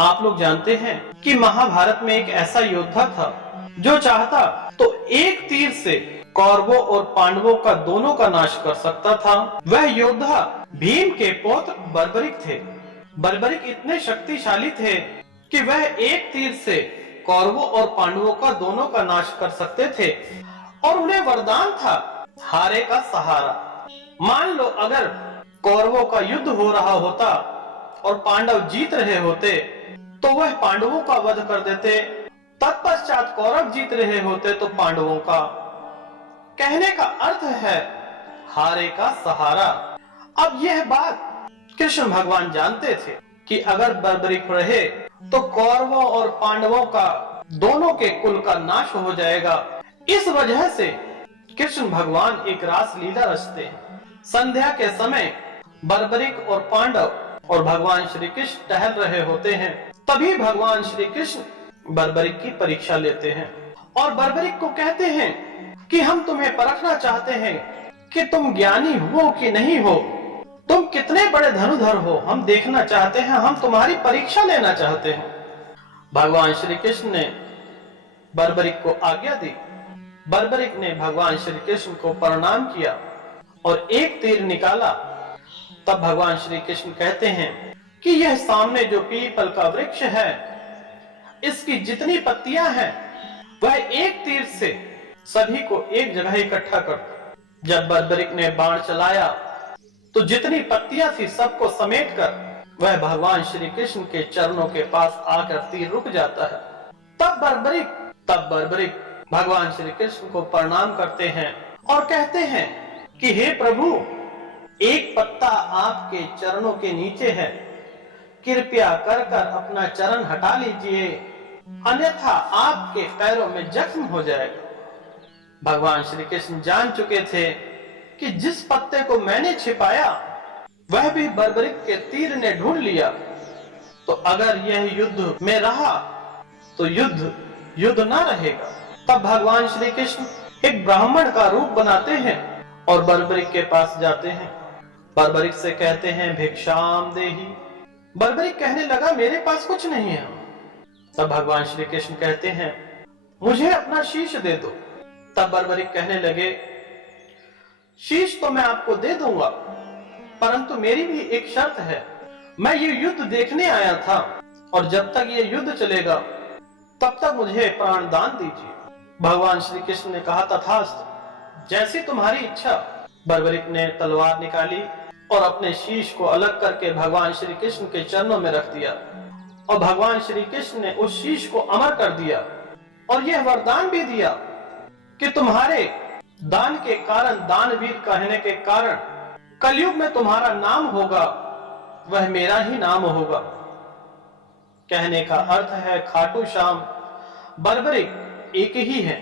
आप लोग जानते हैं कि महाभारत में एक ऐसा योद्धा था जो चाहता तो एक तीर से कौरवों और पांडवों का दोनों का नाश कर सकता था। वह योद्धा भीम के पौत्र बर्बरिक थे। बर्बरिक इतने शक्तिशाली थे कि वह एक तीर से कौरवों और पांडवों का दोनों का नाश कर सकते थे और उन्हें वरदान था हारे का सहारा। मान लो अगर कौरवों का युद्ध हो रहा होता और पांडव जीत रहे होते तो वह पांडवों का वध कर देते, तत्पश्चात कौरव जीत रहे होते तो पांडवों का। कहने का अर्थ है हारे का सहारा। अब यह बात कृष्ण भगवान जानते थे कि अगर बर्बरिक रहे तो कौरवों और पांडवों का दोनों के कुल का नाश हो जाएगा। इस वजह से कृष्ण भगवान एक रास लीला रचते हैं। संध्या के समय बर्बरिक और पांडव और भगवान श्री कृष्ण टहल रहे होते हैं, तभी भगवान श्री कृष्ण बर्बरिक की परीक्षा लेते हैं और बर्बरिक को कहते हैं कि हम तुम्हें परखना चाहते हैं कि तुम ज्ञानी हो कि नहीं हो, तुम कितने बड़े धनुधर हो, हम देखना चाहते हैं, हम तुम्हारी परीक्षा लेना चाहते हैं। भगवान श्री कृष्ण ने बर्बरिक को आज्ञा दी। बर्बरिक ने भगवान श्री कृष्ण को प्रणाम किया और एक तीर निकाला। तब भगवान श्री कृष्ण कहते हैं कि यह सामने जो पीपल का वृक्ष है, इसकी जितनी पत्तियां हैं वह एक तीर से सभी को एक जगह इकट्ठा कर दो। जब बर्बरिक ने बाण चलाया तो जितनी पत्तियां थी सबको समेटकर वह भगवान श्री कृष्ण के चरणों के पास आकर तीर रुक जाता है। तब बर्बरिक भगवान श्री कृष्ण को प्रणाम करते हैं और कहते हैं कि हे प्रभु, एक पत्ता आपके चरणों के नीचे है, कृपया कर अपना चरण हटा लीजिए, अन्यथा आपके पैरों में जख्म हो जाएगा। भगवान श्री कृष्ण जान चुके थे कि जिस पत्ते को मैंने छिपाया वह भी बर्बरिक के तीर ने ढूंढ लिया, तो अगर यह युद्ध में रहा तो युद्ध ना रहेगा। तब भगवान श्री कृष्ण एक ब्राह्मण का रूप बनाते हैं और बर्बरिक के पास जाते हैं। बर्बरिक से कहते हैं भिक्षाम देहि। बर्बरिक कहने लगा मेरे पास कुछ नहीं है। तब भगवान श्री कृष्ण कहते हैं मुझे अपना शीश दे दो। तब बर्बरिक कहने लगे शीश तो मैं आपको दे दूंगा, परंतु मेरी भी एक शर्त है, मैं ये युद्ध देखने आया था और जब तक ये युद्ध चलेगा तब तक मुझे प्राण दान दीजिए। भगवान श्री कृष्ण ने कहा तथास्तु, जैसी तुम्हारी इच्छा। बर्बरिक ने तलवार निकाली और अपने शीश को अलग करके भगवान श्री कृष्ण के चरणों में रख दिया और भगवान श्री कृष्ण ने उस शीश को अमर कर दिया और यह वरदान भी दिया कि तुम्हारे दान के कारण, दानवीर कहने के कारण कलयुग में तुम्हारा नाम होगा, वह मेरा ही नाम होगा। कहने का अर्थ है खाटू श्याम बर्बरिक एक ही है।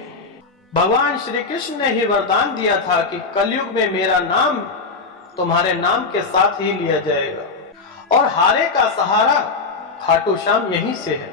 भगवान श्री कृष्ण ने ही वरदान दिया था कि कलयुग में मेरा नाम तुम्हारे नाम के साथ ही लिया जाएगा और हारे का सहारा खाटू श्याम यहीं से है।